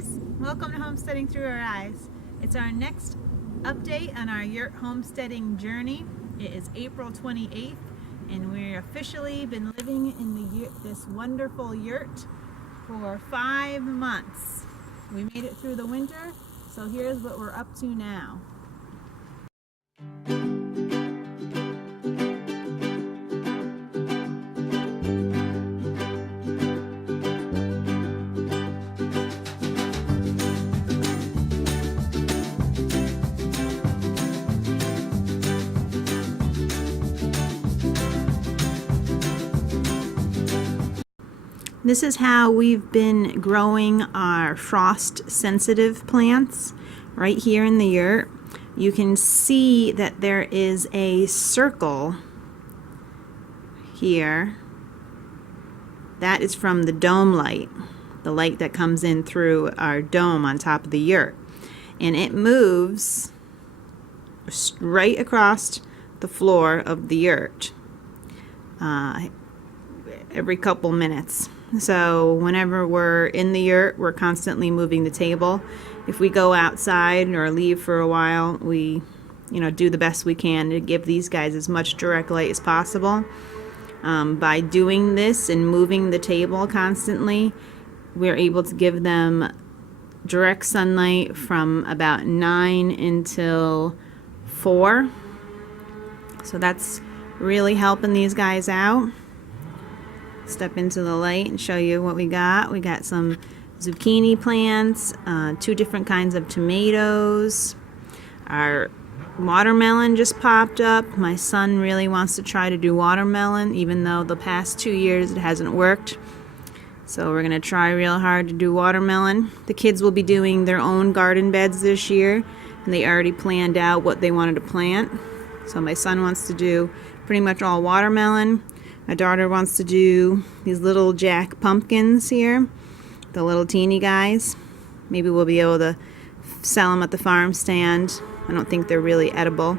guys, welcome to Homesteading Through Our Eyes. It's our next update on our yurt homesteading journey. It is April 28th and we've officially been living in this wonderful yurt for 5 months. We made it through the winter, so here's what we're up to now. This is how we've been growing our frost-sensitive plants right here in the yurt. You can see that there is a circle here. That is from the dome light, the light that comes in through our dome on top of the yurt. And it moves right across the floor of the yurt every couple minutes. So whenever we're in the yurt, we're constantly moving the table. If we go outside or leave for a while, we do the best we can to give these guys as much direct light as possible. By doing this and moving the table constantly, we're able to give them direct sunlight from about 9 until 4. So that's really helping these guys out. Step into the light and show you what we got. We got some zucchini plants, 2 different kinds of tomatoes. Our watermelon just popped up. My son really wants to try to do watermelon, even though the past 2 years it hasn't worked. So we're gonna try real hard to do watermelon. The kids will be doing their own garden beds this year, and they already planned out what they wanted to plant. So my son wants to do pretty much all watermelon. My daughter wants to do these little jack pumpkins here, the little teeny guys. Maybe we'll be able to sell them at the farm stand. I don't think they're really edible.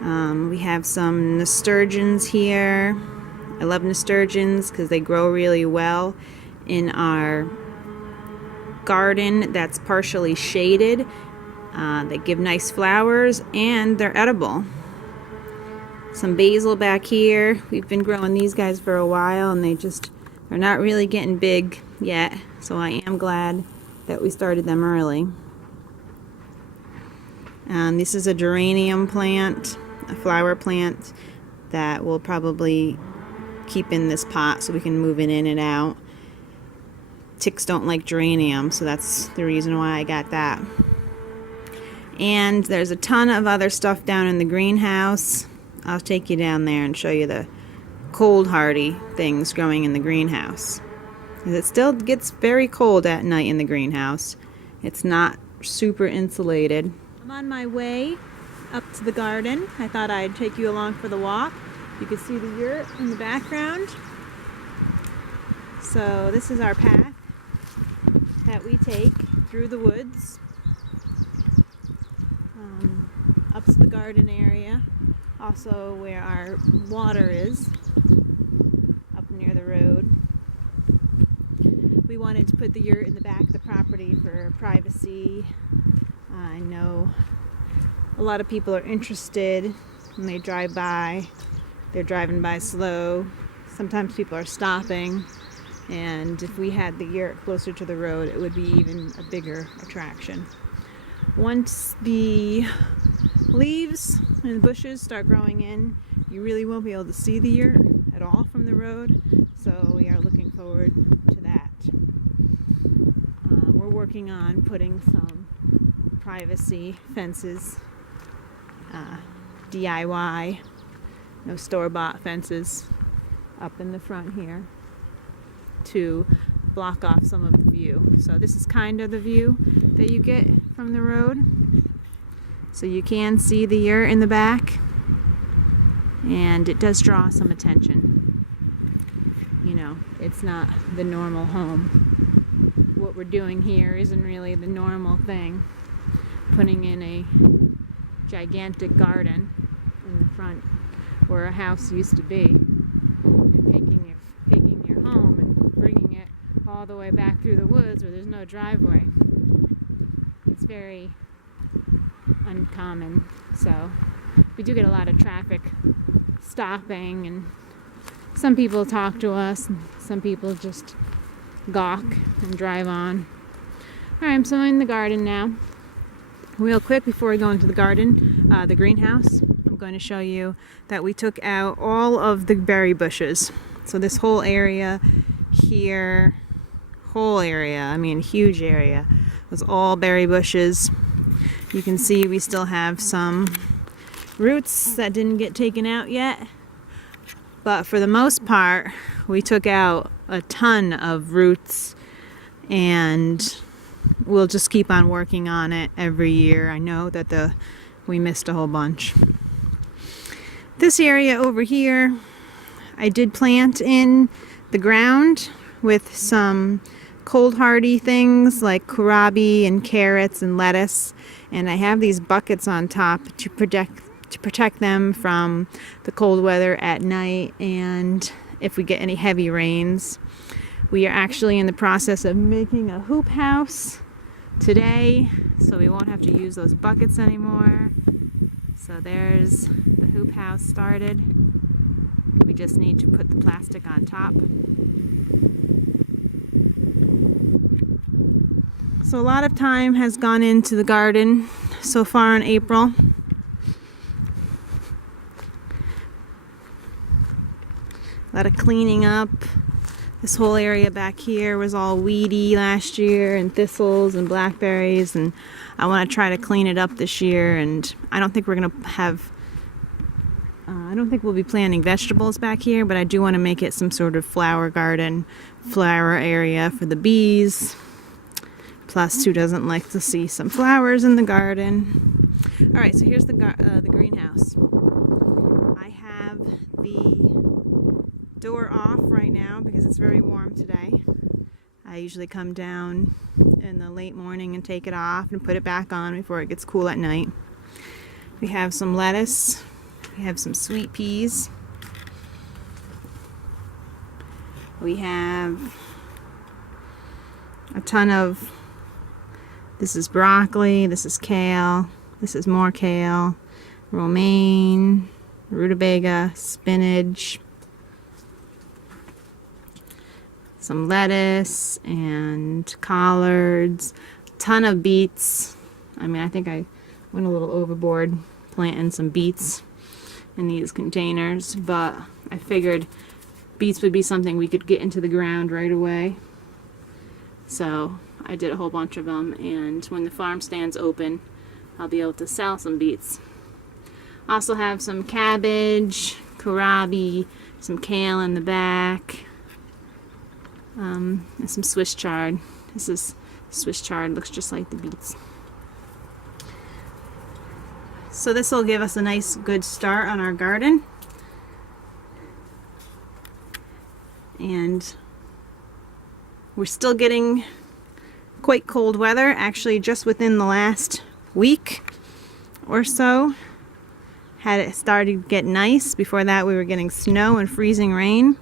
We have some nasturtiums here. I love nasturtiums because they grow really well in our garden that's partially shaded. They give nice flowers and they're edible. Some basil back here. We've been growing these guys for a while and they're not really getting big yet, so I am glad that we started them early. This is a geranium plant, a flower plant that we'll probably keep in this pot so we can move it in and out. Ticks don't like geranium, so that's the reason why I got that. And there's a ton of other stuff down in the greenhouse. I'll take you down there and show you the cold hardy things growing in the greenhouse. It still gets very cold at night in the greenhouse. It's not super insulated. I'm on my way up to the garden. I thought I'd take you along for the walk. You can see the yurt in the background. So this is our path that we take through the woods up to the garden area. Also where our water is, up near the road. We wanted to put the yurt in the back of the property for privacy. I know a lot of people are interested when they drive by. They're driving by slow. Sometimes people are stopping. And if we had the yurt closer to the road, it would be even a bigger attraction. Once the leaves and the bushes start growing in, you really won't be able to see the yurt at all from the road, so we are looking forward to that. We're working on putting some privacy fences, DIY, no store-bought fences up in the front here to block off some of the view. So this is kind of the view that you get from the road. So you can see the yurt in the back, and it does draw some attention. It's not the normal home. What we're doing here isn't really the normal thing. Putting in a gigantic garden in the front where a house used to be, and taking your home and bringing it all the way back through the woods where there's no driveway. very uncommon. So we do get a lot of traffic stopping, and some people talk to us and some people just gawk and drive on. Alright, I'm sowing the garden now. Real quick before we go into the garden, the greenhouse, I'm going to show you that we took out all of the berry bushes. So this whole area here, I mean huge area, was all berry bushes. You can see we still have some roots that didn't get taken out yet. But for the most part, we took out a ton of roots, and we'll just keep on working on it every year. I know that we missed a whole bunch. This area over here, I did plant in the ground with some cold hardy things like kohlrabi and carrots and lettuce, and I have these buckets on top to protect them from the cold weather at night and if we get any heavy rains. We are actually in the process of making a hoop house today, so we won't have to use those buckets anymore. So there's the hoop house started. We just need to put the plastic on top. So a lot of time has gone into the garden so far in April. A lot of cleaning up. This whole area back here was all weedy last year, and thistles and blackberries, and I want to try to clean it up this year. And I don't think we're going to have I don't think we'll be planting vegetables back here, but I do want to make it some sort of flower garden, flower area for the bees. Plus, who doesn't like to see some flowers in the garden? All right, so here's the greenhouse. I have the door off right now because it's very warm today. I usually come down in the late morning and take it off and put it back on before it gets cool at night. We have some lettuce. We have some sweet peas. We have a ton of, this is broccoli, this is kale, this is more kale, romaine, rutabaga, spinach, some lettuce and collards, a ton of beets. I mean, I think I went a little overboard planting some beets in these containers, but I figured beets would be something we could get into the ground right away. So I did a whole bunch of them, and when the farm stands open, I'll be able to sell some beets. Also have some cabbage, kohlrabi, some kale in the back, and some Swiss chard. This is Swiss chard, looks just like the beets. So this will give us a nice good start on our garden. And we're still getting quite cold weather, actually just within the last week or so had it started to get nice. Before that we were getting snow and freezing rain.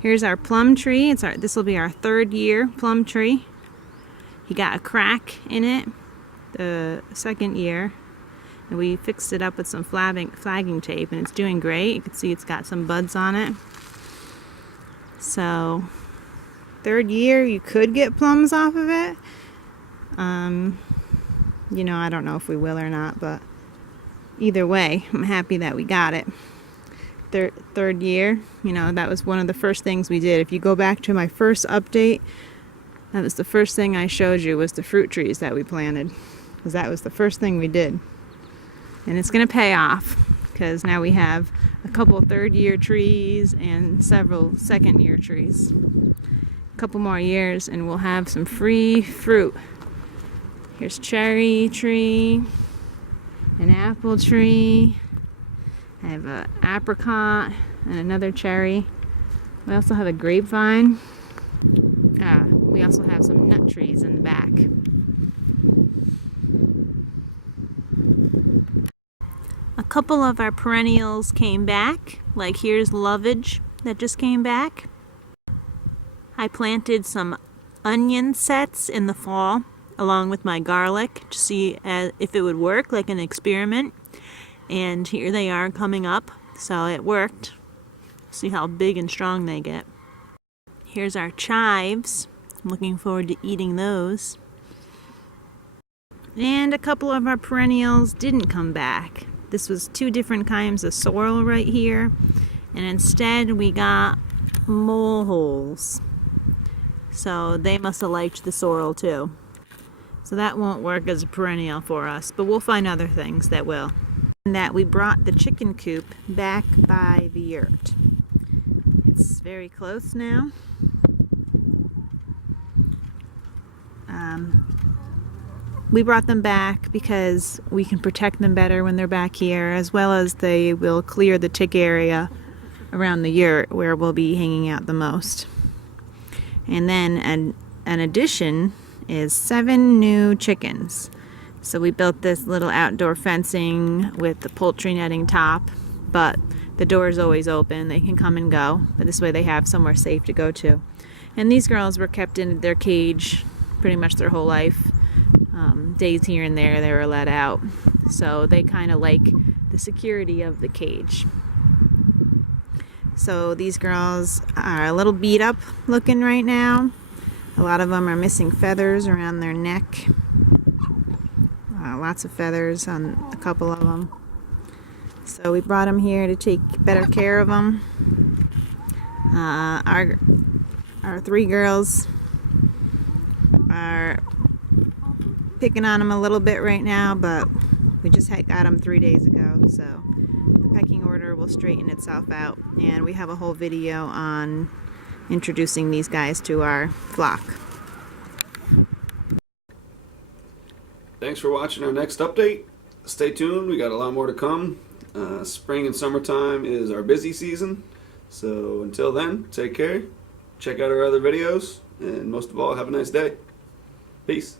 Here's our plum tree. This will be our 3rd year plum tree. He got a crack in it the 2nd year, and we fixed it up with some flagging tape, and it's doing great. You can see it's got some buds on it. So 3rd year, you could get plums off of it. You know, I don't know if we will or not, but either way, I'm happy that we got it. 3rd year, you know, that was one of the first things we did. If you go back to my first update, that was the first thing I showed you, was the fruit trees that we planted, because that was the first thing we did. And it's going to pay off, because now we have a couple 3rd year trees and several 2nd year trees. A couple more years and we'll have some free fruit. Here's cherry tree, an apple tree. I have an apricot and another cherry. We also have a grapevine. We also have some nut trees in the back. A couple of our perennials came back, like here's lovage that just came back. I planted some onion sets in the fall along with my garlic to see if it would work, like an experiment. And here they are coming up, so it worked. See how big and strong they get. Here's our chives. I'm looking forward to eating those. And a couple of our perennials didn't come back. This was 2 different kinds of sorrel right here, and instead we got mole holes. So they must have liked the sorrel too. So that won't work as a perennial for us, but we'll find other things that will. And that we brought the chicken coop back by the yurt. It's very close now. We brought them back because we can protect them better when they're back here, as well as they will clear the tick area around the yurt where we'll be hanging out the most. And then an addition is 7 new chickens. So we built this little outdoor fencing with the poultry netting top, but the door is always open. They can come and go, but this way they have somewhere safe to go to. And these girls were kept in their cage pretty much their whole life. Days here and there they were let out, so they kind of like the security of the cage. So these girls are a little beat up looking right now. A lot of them are missing feathers around their neck. Lots of feathers on a couple of them. So we brought them here to take better care of them. Our 3 girls are picking on them a little bit right now, but we just got them 3 days ago, so the pecking order will straighten itself out, and we have a whole video on introducing these guys to our flock. Thanks for watching our next update. Stay tuned, we got a lot more to come. Spring and summertime is our busy season, so until then, take care, check out our other videos, and most of all, have a nice day. Peace.